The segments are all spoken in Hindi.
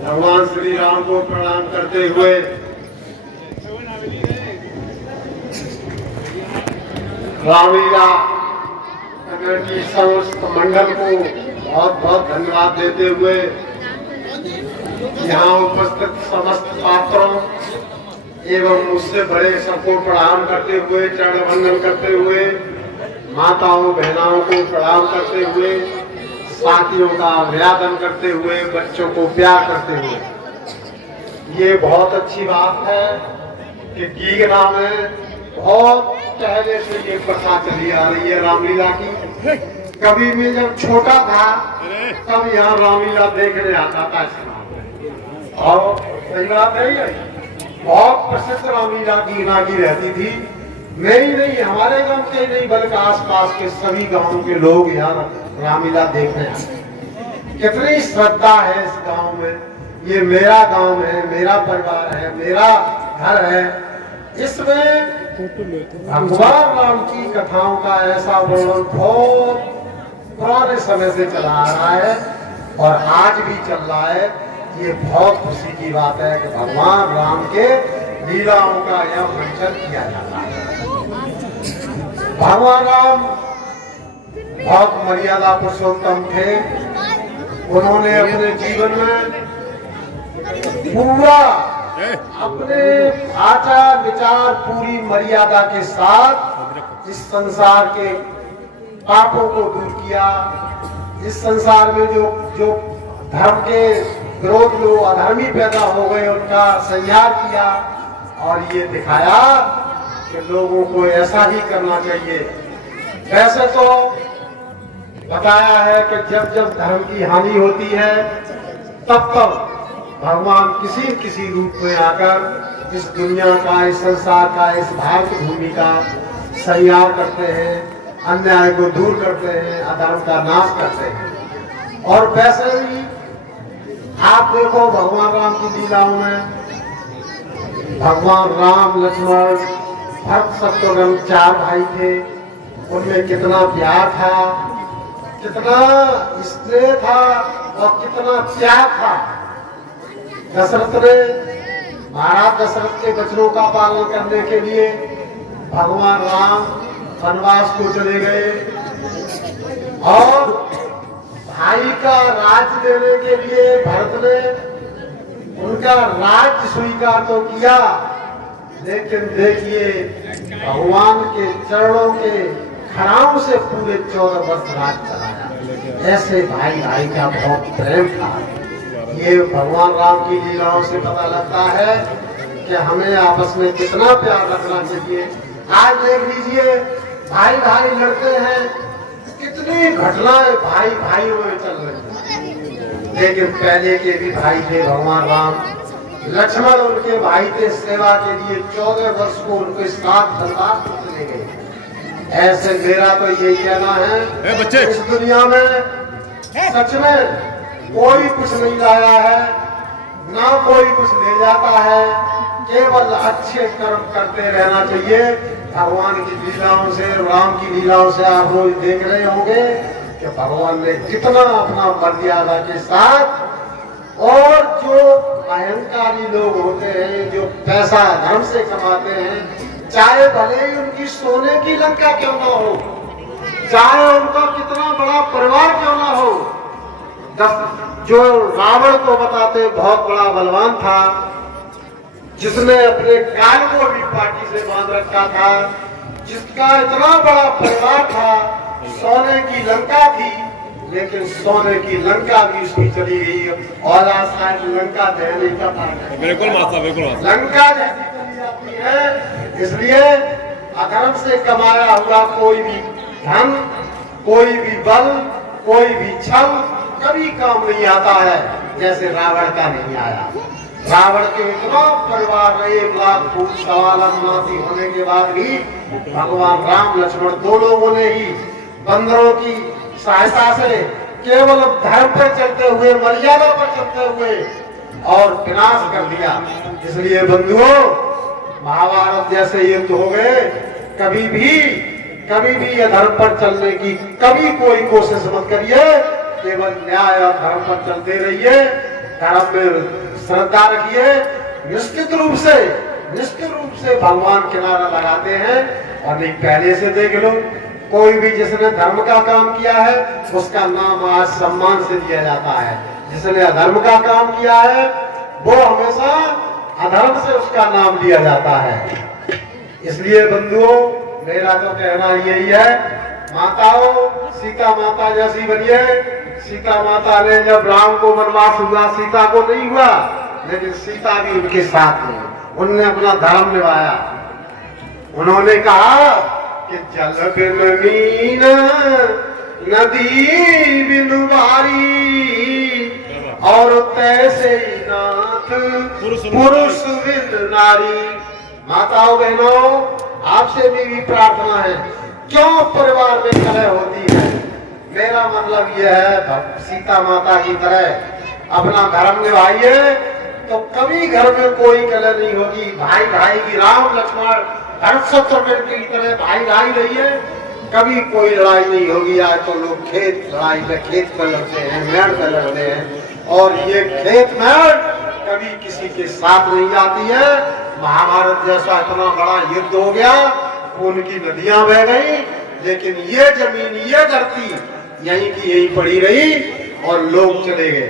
भगवान श्री राम को प्रणाम करते हुए रामलीला कमेटी समस्त मंडल को बहुत बहुत धन्यवाद देते हुए यहाँ उपस्थित समस्त पात्रों एवं मुझसे बड़े सबको प्रणाम करते हुए, चरण वंदन करते हुए, माताओं बहनाओं को प्रणाम करते हुए, साथियों का अभिवादन करते हुए, बच्चों को प्यार करते हुए, ये बहुत अच्छी बात है कि गीगना में बहुत पहले से ये प्रथा चली आ रही है रामलीला की। कभी भी जब छोटा था तब यहाँ रामलीला देखने आता था और सही बात है, बहुत प्रसिद्ध रामलीला गीगना की रहती थी। नहीं हमारे गांव के नहीं बल्कि आसपास के सभी गांवों के लोग यहाँ रामलीला देखने आते हैं। कितनी श्रद्धा है इस गांव में। ये मेरा गांव है, मेरा परिवार है, मेरा घर है। इसमें भगवान राम की कथाओं का ऐसा वर्णन बहुत पुराने समय से चला आ रहा है और आज भी चल रहा है। ये बहुत खुशी की बात है कि भगवान राम के लीलाओं का यह मंचन किया जाता है। भगवान राम बहुत मर्यादा पुरुषोत्तम थे। उन्होंने अपने जीवन में पूरा अपने आचार विचार पूरी मर्यादा के साथ इस संसार के पापों को दूर किया। इस संसार में जो धर्म के विरोध लोग अधर्मी पैदा हो गए उनका संहार किया और ये दिखाया कि लोगों को ऐसा ही करना चाहिए। वैसे तो बताया है कि जब जब धर्म की हानि होती है तब भगवान किसी रूप में आकर इस दुनिया का, इस संसार का, इस भारत भूमि का संहार करते हैं, अन्याय को दूर करते हैं, अधर्म का नाश करते हैं। और वैसे ही आप देखो भगवान राम की लीलाओं में भगवान राम, लक्ष्मण, भरत, शत्रुघ्न 4 भाई थे। उनमें कितना प्यार था, कितना स्नेह था और कितना त्याग था। दशरथ ने, महाराज दशरथ के वचनों का पालन करने के लिए भगवान राम वनवास को चले गए और भाई का राज्य देने के लिए भरत ने उनका राज्य स्वीकार तो किया, लेकिन देखिए भगवान के चरणों के खड़ाओं से पूरे 14 वर्ष राज चलाया। ऐसे भाई भाई का बहुत प्रेम था। ये भगवान राम की लीलाओं से पता लगता है कि हमें आपस में कितना प्यार रखना चाहिए। आज देख लीजिए भाई भाई लड़ते हैं, कितनी घटनाएं भाई भाइयों में चल रही हैं। लेकिन पहले के भी भाई थे भगवान राम, लक्ष्मण उनके भाई थे। सेवा के लिए 14 वर्ष को उनके साथ धनबाद को चले गए। ऐसे मेरा तो यही कहना है, इस दुनिया में सच में कोई कुछ नहीं लाया है, ना कोई कुछ ले जाता है। केवल अच्छे कर्म करते रहना चाहिए। भगवान की लीलाओं से, राम की लीलाओं से आप रोज देख रहे होंगे कि भगवान ने कितना अपना मर्यादा के साथ, और जो अहंकारी लोग होते हैं, जो पैसा धर्म से कमाते हैं, चाहे भले ही उनकी सोने की लंका क्यों ना हो, चाहे उनका कितना बड़ा परिवार क्यों ना हो, जो रावण को बताते बहुत बड़ा बलवान था, जिसने अपने काल को भी पार्टी से बांध रखा था, जिसका इतना बड़ा परिवार था, सोने की लंका थी, लेकिन सोने की लंका भी उसकी चली गई। और शायद लंका दहने का बिल्कुल लंका जैसी चली जाती है। इसलिए अधर्म से कमाया हुआ कोई भी धन, कोई भी बल, कोई भी छल कभी काम नहीं आता है, जैसे रावण का नहीं आया। रावण के इतना परिवार 1 लाख फूट सवालनाती होने के बाद भी भगवान राम, लक्ष्मण 2 लोगों ने ही बंदरों की सहायता से केवल धर्म पर चलते हुए, मर्यादा पर चलते हुए और विनाश कर दिया। इसलिए बंधुओं, महाभारत जैसे युद्ध हो गए, कभी भी कभी भी ये धर्म पर चलने की कभी कोई कोशिश मत करिए। केवल न्याय और धर्म पर चलते रहिए, धर्म में श्रद्धा रखिए। निश्चित रूप से भगवान किनारा लगाते हैं। और नहीं पहले से देख लो, कोई भी जिसने धर्म का काम किया है उसका नाम आज सम्मान से दिया जाता है। जिसने अधर्म का काम किया है वो हमेशा अधर्म से उसका नाम लिया जाता है। इसलिए बंधुओं, मेरा तो कहना यही है, माताओं सीता माता जैसी बनिए। सीता माता ने जब राम को वनवास हुआ, सीता को नहीं हुआ, लेकिन सीता भी उनके साथ में, उनने अपना धर्म निभाया। उन्होंने कहा कि जल बिन मीन नदी बिन वारी और तैसे ही नाथ पुरुष बिन नारी। माताओं बहनों, आपसे भी प्रार्थना है, क्यों परिवार में कलह होती है? मेरा मतलब यह है, सीता माता की तरह अपना धर्म निभाइए तो कभी घर में कोई कलह नहीं होगी। भाई भाई की, राम लक्ष्मण भरत शत्रुघ्न की तरह भाई भाई रहिए, कभी कोई लड़ाई नहीं होगी। आज तो लोग खेत लड़ाई में खेत पर लड़ते हैं, मेड़ पर लड़ते हैं, और ये खेत मेड़ कभी किसी के साथ नहीं जाती है। महाभारत जैसा इतना बड़ा युद्ध हो गया, उनकी नदियां बह गई, लेकिन ये जमीन, ये धरती यहीं की यहीं पड़ी रही और लोग चले गए।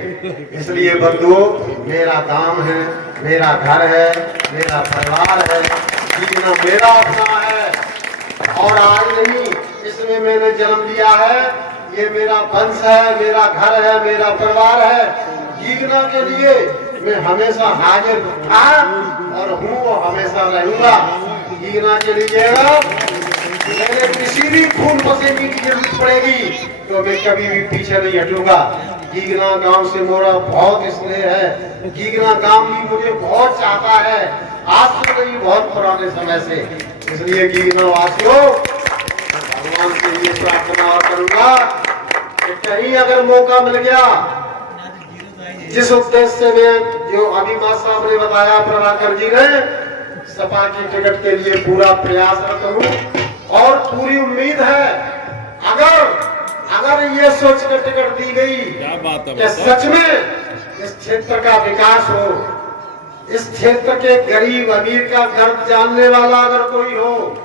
इसलिए बंधुओं, मेरा गांव है, मेरा घर है, मेरा परिवार है, जीना मेरा अपना है और आज नहीं, इसमें मैंने जन्म लिया है। ये मेरा वंश है, मेरा घर है, मेरा परिवार है। जीना के लिए मैं हमेशा हाजिर था और हूँ और हमेशा रहूंगा। जीना के लीजिएगा, मैंने किसी भी खून पसीने की जरूरत पड़ेगी तो मैं कभी भी पीछे नहीं हटूंगा। गीगना गांव से मोरा बहुत स्नेह है। गीगना गांव भी मुझे बहुत चाहता है, आज से नहीं, बहुत पुराने समय से। इसलिए गीगना वासियों, भगवान से ये प्रार्थना करूंगा कि कहीं अगर मौका मिल गया, जिस उद्देश्य से मैं, जो अभी मां साहब ने बताया, प्रभाकर जी ने, सपा की टिकट के लिए पूरा प्रयासरत हूँ और पूरी उम्मीद है, अगर ये सोच कर टिकट दी गई कि सच में इस क्षेत्र का विकास हो, इस क्षेत्र के गरीब अमीर का दर्द जानने वाला अगर कोई हो,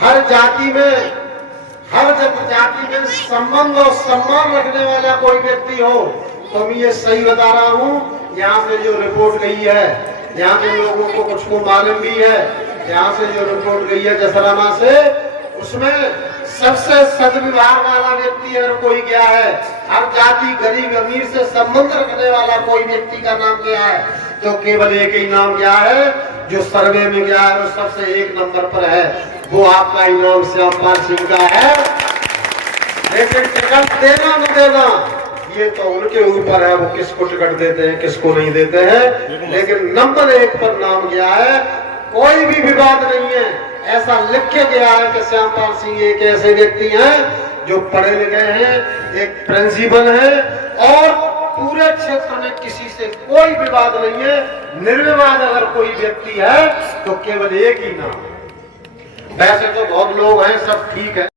हर जाति में संबंध और सम्मान रखने वाला कोई व्यक्ति हो, तो मैं ये सही बता रहा हूँ। यहाँ से जो रिपोर्ट गई है, यहाँ के लोगों को कुछ को मालूम भी है, यहाँ से जो रिपोर्ट गई है जसराना से, उसमें सबसे सद्व्यवहार वाला व्यक्ति अगर कोई गया है, हर जाति गरीब अमीर से संबंध रखने वाला कोई व्यक्ति का नाम गया है, तो केवल एक ही नाम गया है, जो सर्वे में गया है, वो सबसे एक नंबर पर है, वो आपका इनाम श्यामपाल सिंह का है। लेकिन टिकट देना न देना ये तो उनके ऊपर है, वो किसको टिकट देते हैं, किसको नहीं देते हैं। लेकिन नंबर 1 पर नाम गया है, कोई भी विवाद नहीं है। ऐसा लिख के गया है कि श्यामपाल सिंह एक ऐसे व्यक्ति हैं जो पढ़े लिखे हैं, एक प्रिंसिपल है और पूरे क्षेत्र में किसी से कोई विवाद नहीं है। निर्विवाद अगर कोई व्यक्ति है तो केवल एक ही नाम। वैसे तो बहुत लोग हैं, सब ठीक है।